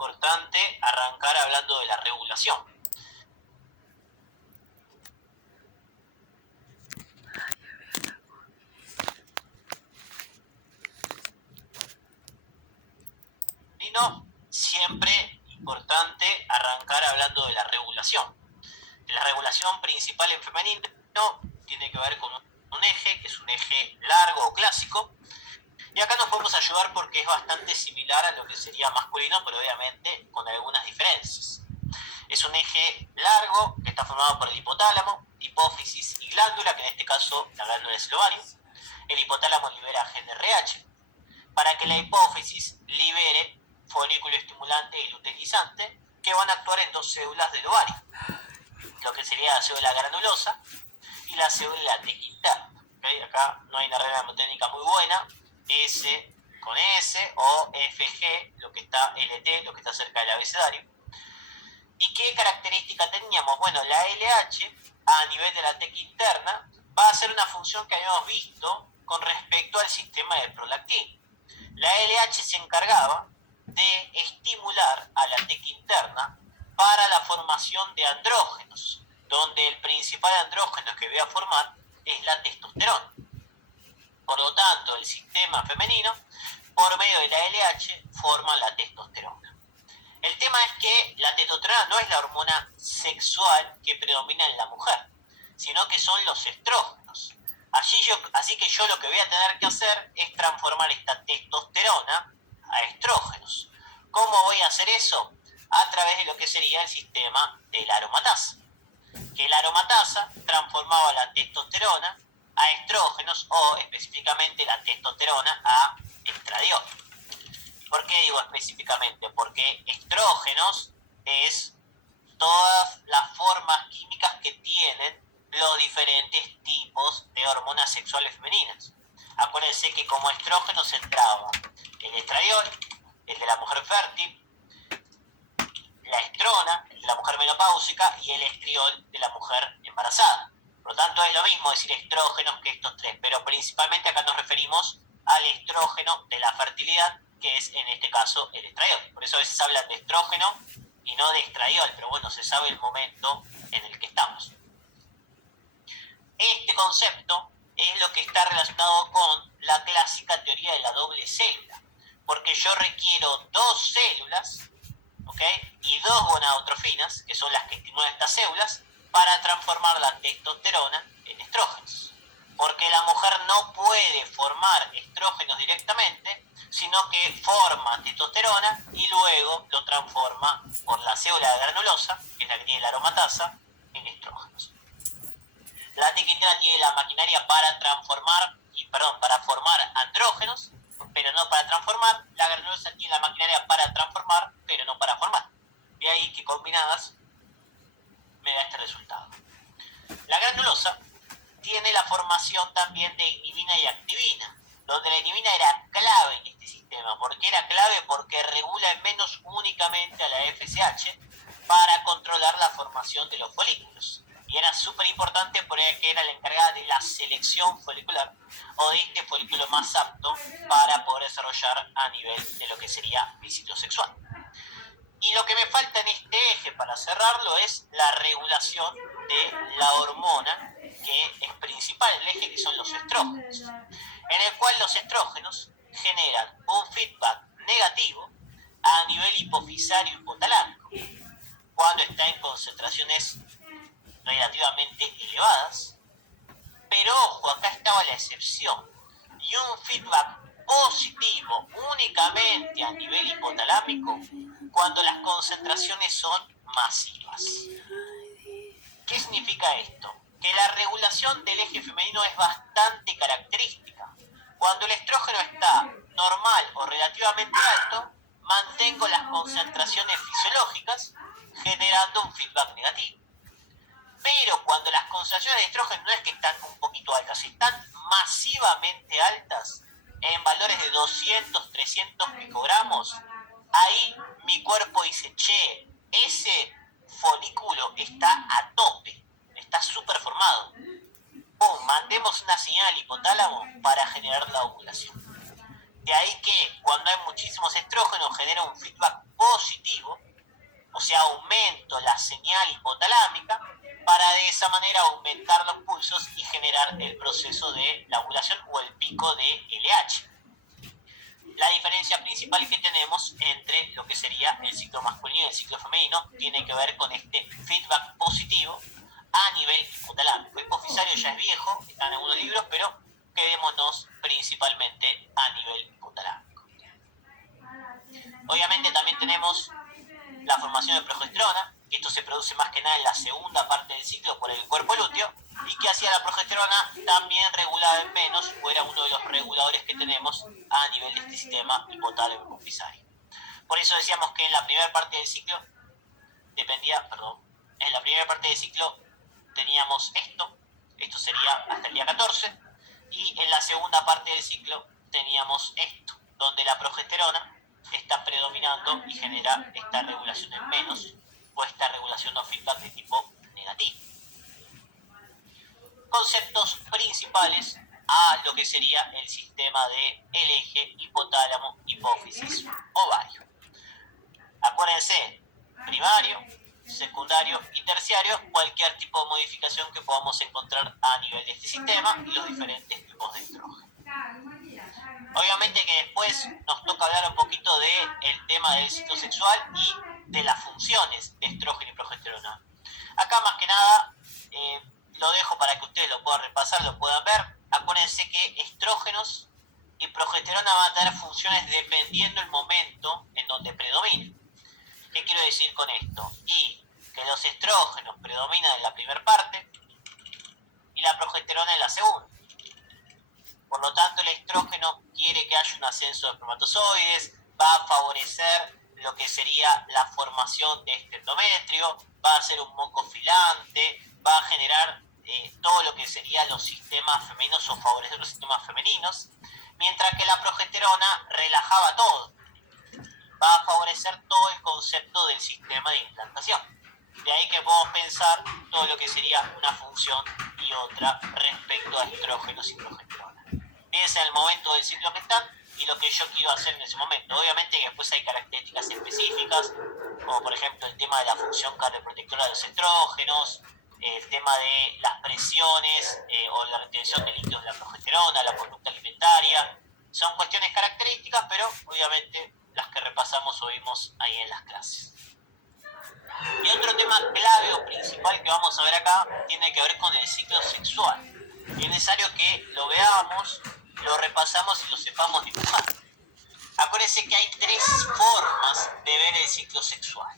importante arrancar hablando de la regulación. Y no, siempre importante arrancar hablando de la regulación. La regulación principal en femenino tiene que ver con un eje, que es un eje largo o clásico, y acá nos podemos ayudar porque es bastante similar a lo que sería masculino, pero obviamente con algunas diferencias. Es un eje largo que está formado por el hipotálamo, hipófisis y glándula, que en este caso la glándula es el ovario. El hipotálamo libera GnRH para que la hipófisis libere folículo estimulante y luteinizante, que van a actuar en dos células del ovario, lo que sería la célula granulosa y la célula tequinterna. ¿Okay? Acá no hay una regla mnemotécnica muy buena, S con S o FG, lo que está LT, lo que está cerca del abecedario. ¿Y qué característica teníamos? Bueno, la LH a nivel de la tequinterna va a hacer una función que habíamos visto con respecto al sistema de prolactina. La LH se encargaba de estimular a la tequinterna para la formación de andrógenos, donde el principal andrógeno que voy a formar es la testosterona. Por lo tanto, el sistema femenino, por medio de la LH, forma la testosterona. El tema es que la testosterona no es la hormona sexual que predomina en la mujer, sino que son los estrógenos. Así que yo lo que voy a tener que hacer es transformar esta testosterona a estrógenos. ¿Cómo voy a hacer eso? A través de lo que sería el sistema de la aromatasa. Que la aromatasa transformaba la testosterona a estrógenos o específicamente la testosterona a estradiol. ¿Por qué digo específicamente? Porque estrógenos es todas las formas químicas que tienen los diferentes tipos de hormonas sexuales femeninas. Acuérdense que como estrógenos entraba el estradiol, el de la mujer fértil, la estrona, el de la mujer menopáusica, y el estriol de la mujer embarazada. Por lo tanto, es lo mismo decir estrógenos que estos tres, pero principalmente acá nos referimos al estrógeno de la fertilidad, que es en este caso el estradiol. Por eso a veces hablan de estrógeno y no de estradiol, pero bueno, se sabe el momento en el que estamos. Este concepto es lo que está relacionado con la clásica teoría de la doble célula, porque yo requiero dos células, ¿okay? Y dos gonadotrofinas, que son las que estimulan estas células, para transformar la testosterona en estrógenos. Porque la mujer no puede formar estrógenos directamente, sino que forma testosterona y luego lo transforma por la célula granulosa, que es la que tiene la aromatasa, en estrógenos. La tequinterna tiene la maquinaria para formar andrógenos, pero no para transformar. La granulosa tiene la maquinaria para transformar, pero no para formar. De ahí que combinadas me da este resultado. La granulosa tiene la formación también de inhibina y activina, donde la inhibina era clave en este sistema. ¿Por qué era clave? Porque regula en menos únicamente a la FSH para controlar la formación de los folículos. Y era súper importante porque era la encargada de la selección folicular o de este folículo más apto para poder desarrollar a nivel de lo que sería mi ciclo sexual. Y lo que me falta en este eje para cerrarlo es la regulación de la hormona que es principal en el eje, que son los estrógenos, en el cual los estrógenos generan un feedback negativo a nivel hipofisario hipotalámico cuando está en concentraciones relativamente elevadas, pero ojo, acá estaba la excepción, y un feedback positivo únicamente a nivel hipotalámico cuando las concentraciones son masivas. ¿Qué significa esto? Que la regulación del eje femenino es bastante característica. Cuando el estrógeno está normal o relativamente alto, mantengo las concentraciones fisiológicas generando un feedback negativo. Pero cuando las concentraciones de estrógeno no es que están un poquito altas, están masivamente altas, en valores de 200, 300 microgramos, ahí mi cuerpo dice, che, ese folículo está a tope, está súper formado. ¡Pum! Mandemos una señal al hipotálamo para generar la ovulación. De ahí que cuando hay muchísimos estrógenos genera un feedback positivo, o sea, aumento la señal hipotalámica para de esa manera aumentar los pulsos y generar el proceso de la ovulación o el pico de LH. La diferencia principal que tenemos entre lo que sería el ciclo masculino y el ciclo femenino tiene que ver con este feedback positivo a nivel hipotalámico. El hipofisario ya es viejo, está en algunos libros, pero quedémonos principalmente a nivel hipotalámico. Obviamente también tenemos la formación de progesterona, que esto se produce más que nada en la segunda parte del ciclo por el cuerpo lúteo, y que hacía la progesterona también regulada en menos, o era uno de los reguladores que tenemos a nivel de este sistema hipotálamo hipofisario. Por eso decíamos que en la primera parte del ciclo en la primera parte del ciclo teníamos esto sería hasta el día 14, y en la segunda parte del ciclo teníamos esto, donde la progesterona está predominando y genera esta regulación en menos, o esta regulación no feedback de tipo negativo. Conceptos principales a lo que sería el sistema de el eje hipotálamo, hipófisis, ovario. Acuérdense, primario, secundario y terciario, cualquier tipo de modificación que podamos encontrar a nivel de este sistema y los diferentes tipos de estrógeno. Obviamente que después nos toca hablar un poquito del tema del ciclo sexual y de las funciones de estrógeno y progesterona. Acá más que nada lo dejo para que ustedes lo puedan repasar, lo puedan ver. Acuérdense que estrógenos y progesterona van a tener funciones dependiendo del momento en donde predominen. ¿Qué quiero decir con esto? Y que los estrógenos predominan en la primera parte y la progesterona en la segunda. Por lo tanto, el estrógeno quiere que haya un ascenso de espermatozoides, va a favorecer lo que sería la formación de este endometrio, va a ser un moco filante, va a generar todo lo que serían los sistemas femeninos o favorecer los sistemas femeninos, mientras que la progesterona relajaba todo, va a favorecer todo el concepto del sistema de implantación. De ahí que podemos pensar todo lo que sería una función y otra respecto a estrógenos y progesterona. Piensa en el momento del ciclo que están y lo que yo quiero hacer en ese momento. Obviamente que después hay características específicas, como por ejemplo el tema de la función cardioprotectora de los estrógenos, el tema de las presiones o la retención de líquidos de la progesterona, la conducta alimentaria. Son cuestiones características, pero obviamente las que repasamos o vimos ahí en las clases. Y otro tema clave o principal que vamos a ver acá tiene que ver con el ciclo sexual. Es necesario que lo veamos, lo repasamos y lo sepamos dibujar. Acuérdense que hay tres formas de ver el ciclo sexual.